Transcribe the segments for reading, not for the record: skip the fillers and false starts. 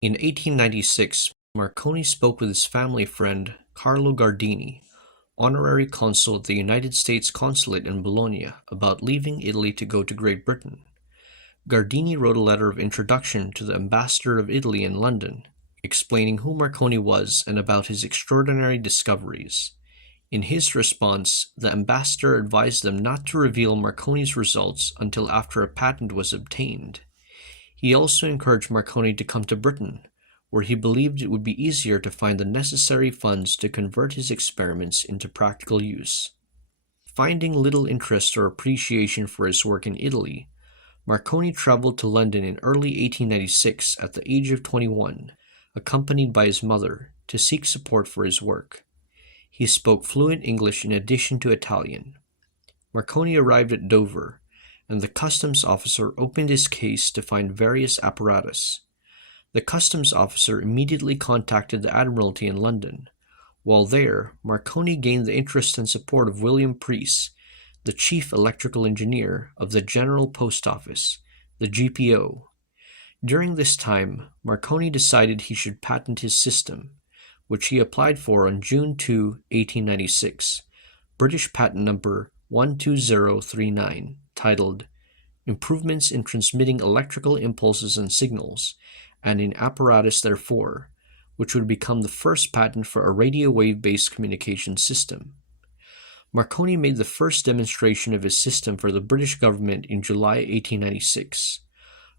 In 1896, Marconi spoke with his family friend Carlo Gardini, honorary consul at the United States Consulate in Bologna, about leaving Italy to go to Great Britain. Gardini wrote a letter of introduction to the ambassador of Italy in London, explaining who Marconi was and about his extraordinary discoveries. In his response, the ambassador advised them not to reveal Marconi's results until after a patent was obtained. He also encouraged Marconi to come to Britain, where he believed it would be easier to find the necessary funds to convert his experiments into practical use. Finding little interest or appreciation for his work in Italy, Marconi traveled to London in early 1896 at the age of 21, accompanied by his mother, to seek support for his work. He spoke fluent English in addition to Italian. Marconi arrived at Dover, and the customs officer opened his case to find various apparatus. The customs officer immediately contacted the Admiralty in London. While there, Marconi gained the interest and support of William Preece, the chief electrical engineer of the General Post Office, the GPO. During this time, Marconi decided he should patent his system, which he applied for on June 2, 1896, British patent number 12039, titled Improvements in Transmitting Electrical Impulses and Signals, and in Apparatus Therefore, which would become the first patent for a radio wave-based communication system. Marconi made the first demonstration of his system for the British government in July 1896.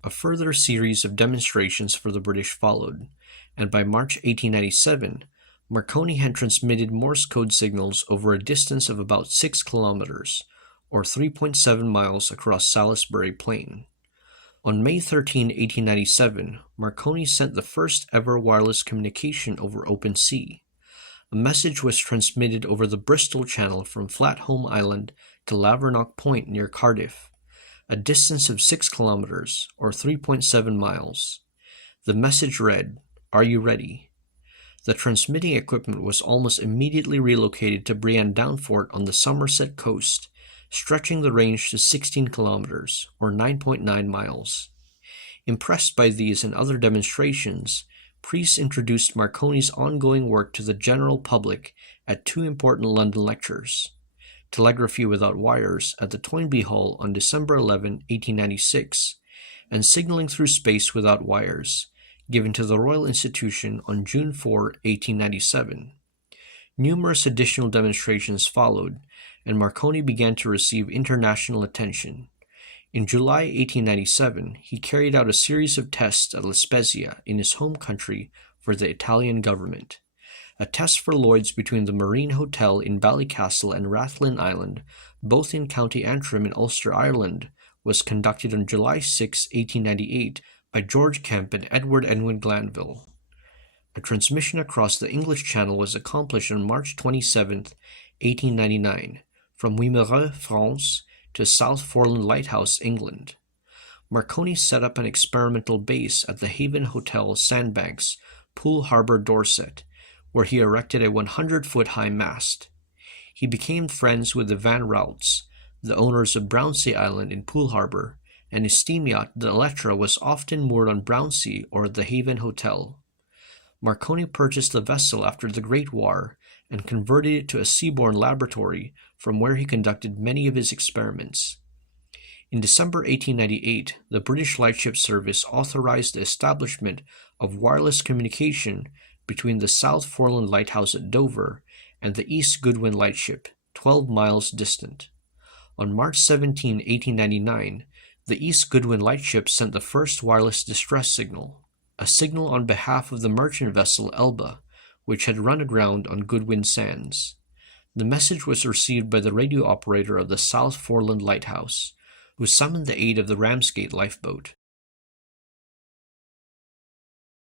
A further series of demonstrations for the British followed, and by March 1897, Marconi had transmitted Morse code signals over a distance of about 6 kilometers, or 3.7 miles across Salisbury Plain. On May 13, 1897, Marconi sent the first ever wireless communication over open sea. A message was transmitted over the Bristol Channel from Flatholm Island to Lavernock Point near Cardiff, a distance of 6 kilometers, or 3.7 miles. The message read, "Are you ready?" The transmitting equipment was almost immediately relocated to Brian Downfort on the Somerset coast, stretching the range to 16 kilometers, or 9.9 miles. Impressed by these and other demonstrations, Preece introduced Marconi's ongoing work to the general public at two important London lectures: Telegraphy Without Wires at the Toynbee Hall on December 11, 1896, and Signaling Through Space Without Wires, given to the Royal Institution on June 4, 1897. Numerous additional demonstrations followed, and Marconi began to receive international attention. In July 1897, he carried out a series of tests at La Spezia in his home country for the Italian government. A test for Lloyd's between the Marine Hotel in Ballycastle and Rathlin Island, both in County Antrim in Ulster, Ireland, was conducted on July 6, 1898 by George Kemp and Edward Edwin Glanville. A transmission across the English Channel was accomplished on March 27, 1899, from Wimereux, France, to South Foreland Lighthouse, England. Marconi set up an experimental base at the Haven Hotel, Sandbanks, Poole Harbour, Dorset, where he erected a 100-foot-high mast. He became friends with the Van Routs, the owners of Brownsea Island in Poole Harbour, and his steam yacht, the Electra, was often moored on Brownsea or at the Haven Hotel. Marconi purchased the vessel after the Great War and converted it to a seaborne laboratory from where he conducted many of his experiments. In December 1898, the British Lightship Service authorized the establishment of wireless communication between the South Foreland Lighthouse at Dover and the East Goodwin Lightship, 12 miles distant. On March 17, 1899, the East Goodwin Lightship sent the first wireless distress signal, a signal on behalf of the merchant vessel Elba, which had run aground on Goodwin Sands. The message was received by the radio operator of the South Foreland Lighthouse, who summoned the aid of the Ramsgate lifeboat.